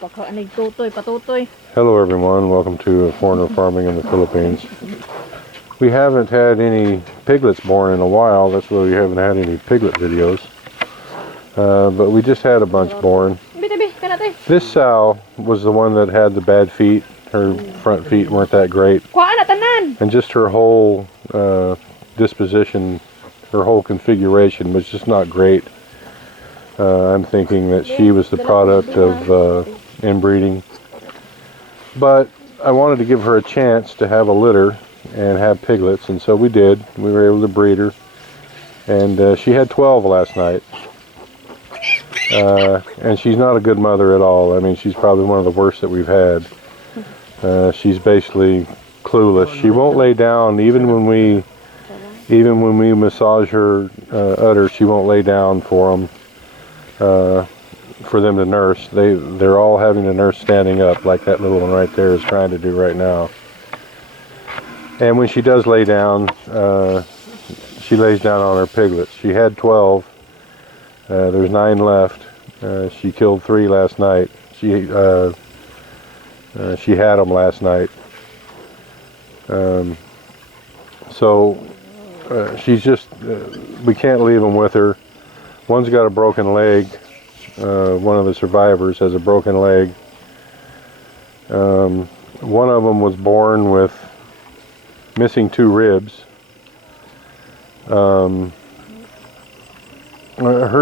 Hello everyone, welcome to Foreigner Farming in the Philippines. We haven't had any piglets born in a while, that's why we haven't had any piglet videos. But we just had a bunch born. This sow was the one that had the bad feet. Her front feet weren't that great. And just her whole disposition, her whole configuration was just not great. I'm thinking that she was the product of inbreeding. But I wanted to give her a chance to have a litter and have piglets, and so we did. We were able to breed her, and she had 12 last night. And she's not a good mother at all. I mean, she's probably one of the worst that we've had. She's basically clueless. She won't lay down even when we massage her udder. She won't lay down for them to nurse. They're all having to nurse standing up, like that little one right there is trying to do right now. And when she does lay down, she lays down on her piglets. She had 12. There's 9 left. She killed 3 last night. She had them last night. She's just, we can't leave them with her. One's got a broken leg. One of the survivors has a broken leg. One of them was born with missing 2 ribs. Her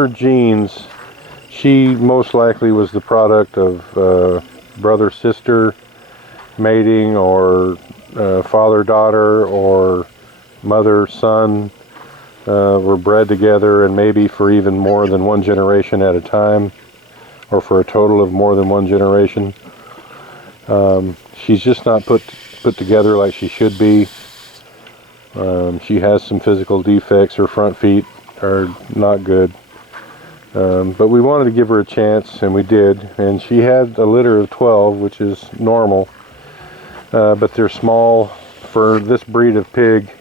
genes, she most likely was the product of brother-sister mating, or father-daughter, or mother-son were bred together, and maybe for even more than one generation at a time, or for a total of more than one generation. She's just not put together like she should be. She has some physical defects. Her front feet are not good. But we wanted to give her a chance, and we did. And she had a litter of 12, which is normal. But they're small for this breed of pig.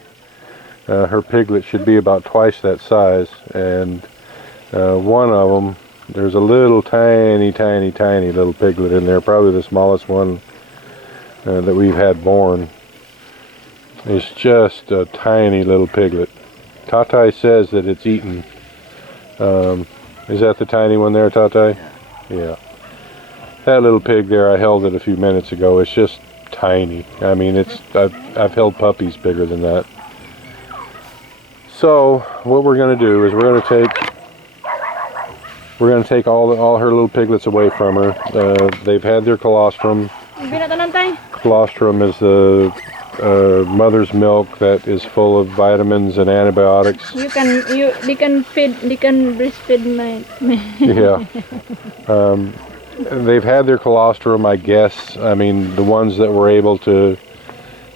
Her piglet should be about twice that size. And one of them, there's a little tiny little piglet in there, probably the smallest one that we've had born. It's just a tiny little piglet. Tatai says that it's eaten. Is that the tiny one there, Tatai? Yeah. That little pig there, I held it a few minutes ago. It's just tiny. I mean, I've held puppies bigger than that. So what we're going to do is we're going to take all her little piglets away from her. They've had their colostrum. Colostrum is the mother's milk that is full of vitamins and antibiotics. They can breastfeed my Yeah. They've had their colostrum, I guess. I mean, the ones that were able to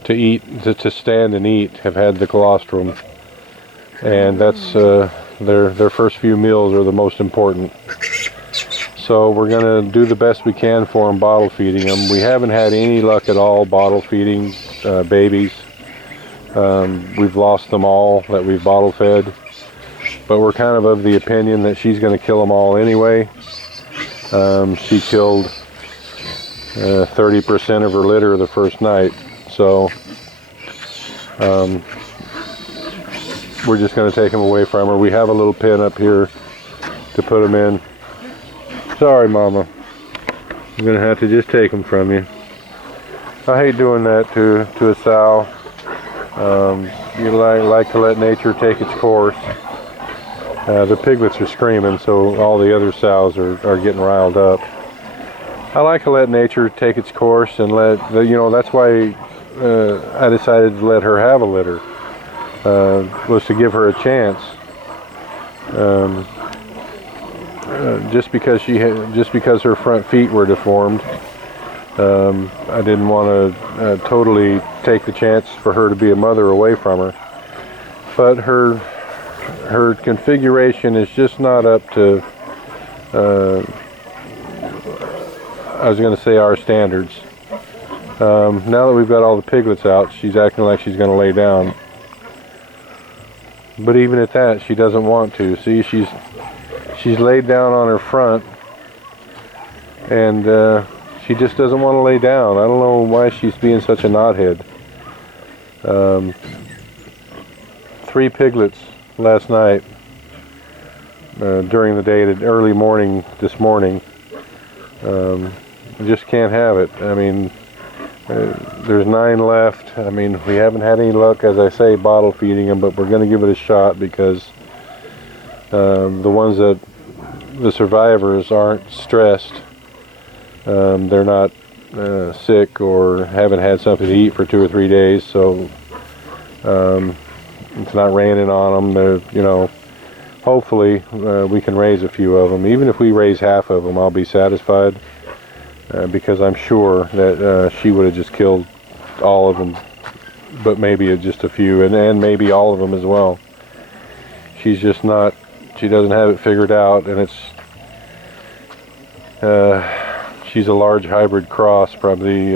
eat, to stand and eat, have had the colostrum, and that's their first few meals are the most important. So we're going to do the best we can for them, bottle feeding them. We haven't had any luck at all bottle feeding babies. We've lost them all that we've bottle fed, but we're kind of the opinion that she's going to kill them all anyway. She killed 30% of her litter the first night, so we're just going to take them away from her. We have a little pen up here to put them in. Sorry, Mama. I'm going to have to just take them from you. I hate doing that to a sow. You like to let nature take its course. The piglets are screaming, so all the other sows are getting riled up. I like to let nature take its course, and that's why I decided to let her have a litter. Was to give her a chance. Just because her front feet were deformed, I didn't want to totally take the chance for her to be a mother away from her. But her configuration is just not up to, I was going to say, our standards. Now that we've got all the piglets out, she's acting like she's going to lay down. But even at that, she doesn't want to. See, she's laid down on her front, and she just doesn't want to lay down. I don't know why she's being such a knothead. 3 piglets last night during the day, early morning this morning. Just can't have it. I mean, there's 9 left. I mean, we haven't had any luck, as I say, bottle feeding them, but we're going to give it a shot because the ones that the survivors aren't stressed. They're not sick or haven't had something to eat for 2 or 3 days, so it's not raining on them. They're, you know, hopefully we can raise a few of them. Even if we raise half of them, I'll be satisfied, because I'm sure that she would have just killed all of them, but maybe just a few, and maybe all of them as well. She's just not, she doesn't have it figured out, and it's she's a large hybrid cross, probably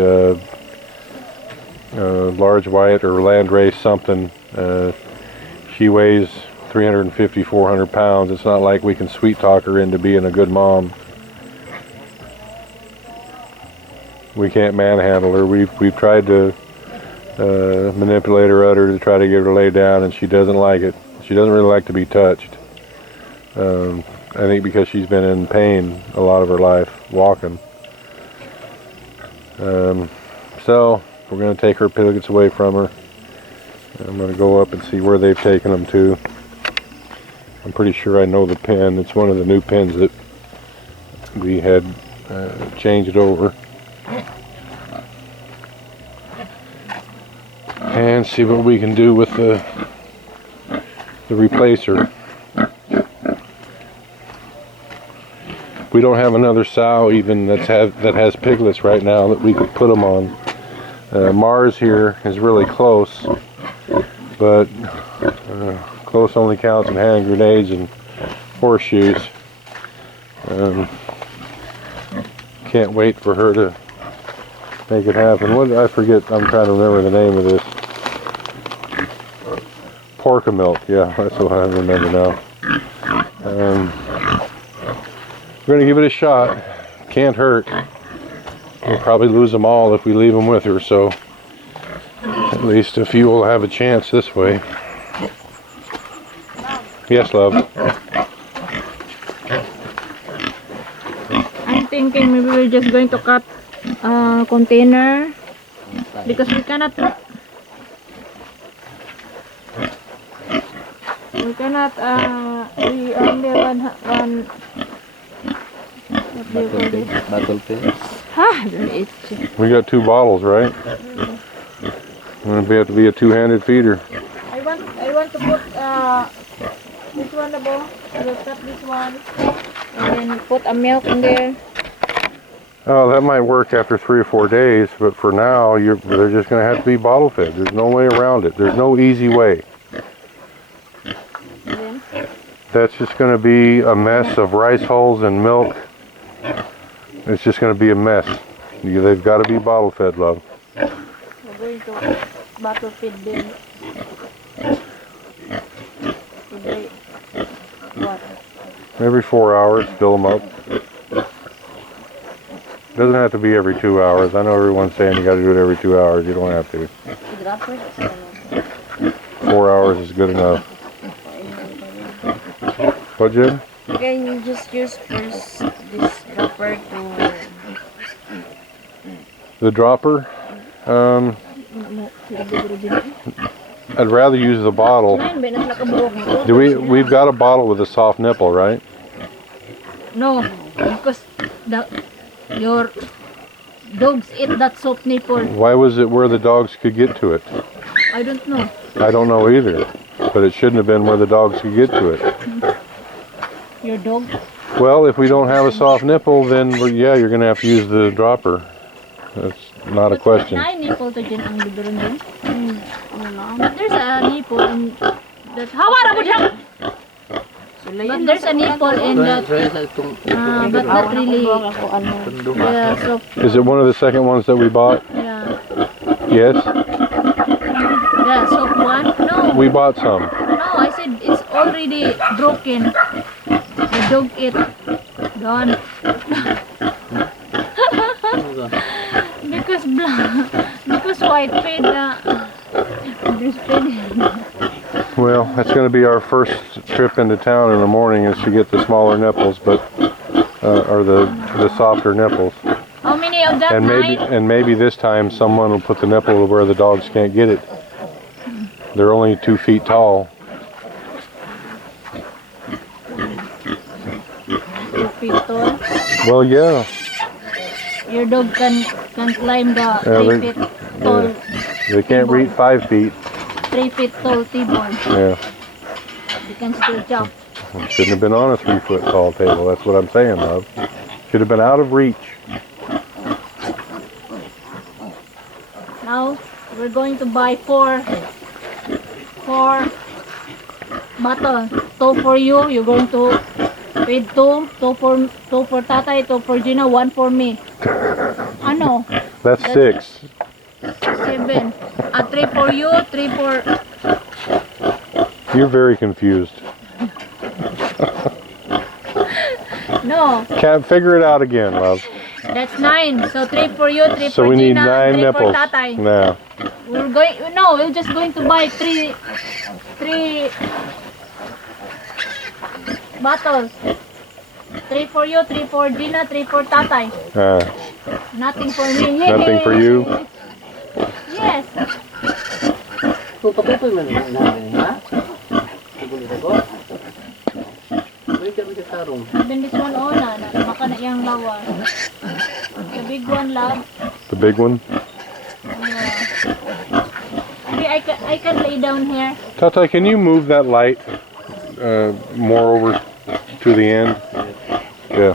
large white or landrace something. She weighs 350, 400 pounds. It's not like we can sweet talk her into being a good mom. We can't manhandle her. We've tried to manipulate her udder to try to get her to lay down, and she doesn't like it. She doesn't really like to be touched. I think because she's been in pain a lot of her life walking. So we're going to take her piglets away from her. I'm going to go up and see where they've taken them to. I'm pretty sure I know the pen. It's one of the new pens that we had changed over. And see what we can do with the replacer. We don't have another sow even that has piglets right now that we could put them on. Mars here is really close, but close only counts in hand grenades and horseshoes. Can't wait for her to make it happen. What I forget, I'm trying to remember the name of this. Pork milk, yeah, that's what I remember now. We're going to give it a shot. Can't hurt. We'll probably lose them all if we leave them with her, so at least a few will have a chance this way. Yes, love. I'm thinking maybe we're just going to cut a container because we only have one Bottle pen. We got 2 bottles, right? We have to be a 2-handed feeder. I want to put this one above. I will cut this one and then put a milk in there. Oh, that might work after 3 or 4 days, but for now, they're just going to have to be bottle fed. There's no way around it. There's no easy way. Then, That's just going to be a mess of rice hulls and milk. It's just going to be a mess. They've got to be bottle fed, love. we're going to bottle feed them. Today, what? Every 4 hours, fill them up. Doesn't have to be every 2 hours. I know everyone's saying you got to do it every 2 hours. You don't have to. 4 hours is good enough. What, Jim? Can you just use first this dropper to... The dropper? I'd rather use the bottle. We've got a bottle with a soft nipple, right? No, because your dogs eat that soft nipple. Why was it where the dogs could get to it? I don't know. I don't know either, but it shouldn't have been where the dogs could get to it. Your dog? Well, if we don't have a soft nipple, then yeah, you're going to have to use the dropper. That's not a question. Nipple to dyan ang biberon din. But there's a nipple in that. But there's a nipple in that. But not really. Yeah, so Is it one of the second ones that we bought? yeah. Yes. Yeah, soft one. No. We bought some. No, I said it's already broken. The dog ate. Gone. black. Because white feed. Breastfeed. Well, that's going to be our first trip into town in the morning is to get the smaller nipples, but or the softer nipples. How many of that? And maybe this time someone will put the nipple where the dogs can't get it. They're only 2 feet tall. 2 feet tall. Well, yeah. Your dog can climb the 3 feet tall. They can't reach 5 feet. 3 feet tall T-bone. Yeah. You can still jump. Shouldn't have been on a 3 foot tall table. That's what I'm saying, love. Should have been out of reach. Now we're going to buy four bottles. 2 for you. You're going to feed 2 for Tatay, 2 for Gina, 1 for me. Ano? That's 6. 7. 3 for you, 3 for... You're very confused. No, Can't figure it out again, love. that's 9. So 3 for you, 3 So for we need Gina, 9 3 nipples. for Tatay. Now, We're just going to buy 3 bottles. 3 for you, 3 for Gina, 3 for Tatay. Nothing for me. nothing for you. Yes. Tutukoy man namin, ha? Tugulit ako. Wait kami sa tarong. Even this one, oh, na maka na iyang lawa. The big one, love. The big one. Yeah. Maybe I can lay down here. Tata, can you move that light more over to the end? Yeah,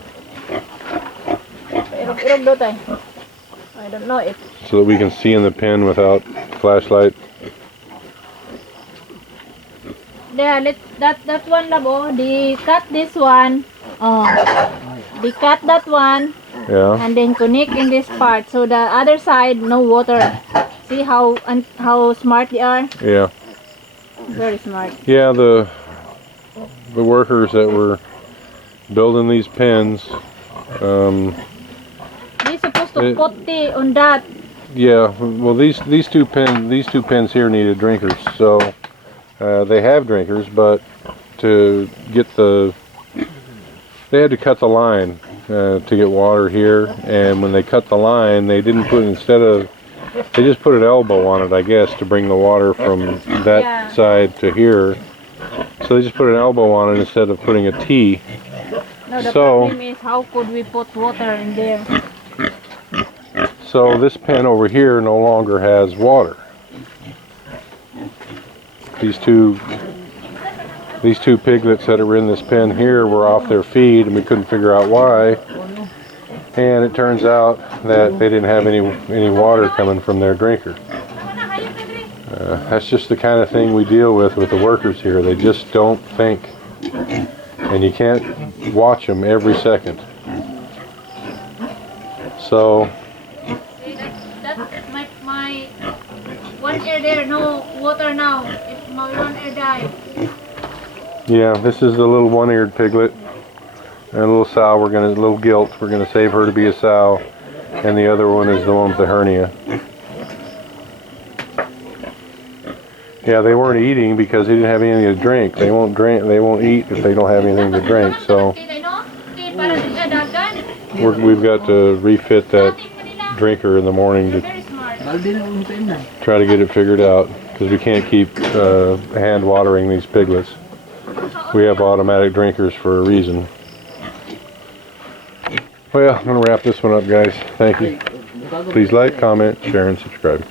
Irog daw tayo. I don't know if. so that we can see in the pen without flashlight. There, that one, love, oh. They cut this one. Oh. They cut that one. Yeah. And then connect in this part. So the other side, no water. See how smart they are? Yeah. Very smart. Yeah, the workers that were building these pens, They're supposed to put tea on that. yeah, well these two pens here needed drinkers, so they have drinkers, but to get they had to cut the line to get water here, and when they cut the line, they didn't put, they just put an elbow on it, I guess, to bring the water from that Yeah. side to here. So they just put an elbow on it instead of putting a T. No, the So- problem is how could we put water in there? So this pen over here no longer has water. These two piglets that are in this pen here were off their feed, and we couldn't figure out why. And it turns out that they didn't have any water coming from their drinker. That's just the kind of thing we deal with the workers here. They just don't think, and you can't watch them every second. So See, that's my one ear there, no water now. If my one ear dies. yeah, this is the little one-eared piglet, and a little sow. Little gilt. We're gonna save her to be a sow, and the other one is the one with the hernia. Yeah, they weren't eating because they didn't have anything to drink. They won't drink. They won't eat if they don't have anything to drink. So we've got to refit that drinker in the morning to Very smart. Baldi na akong pen na. try to get it figured out, because we can't keep hand watering these piglets. We have automatic drinkers for a reason. Well, I'm gonna wrap this one up, guys. Thank you. Please like, comment, share, and subscribe.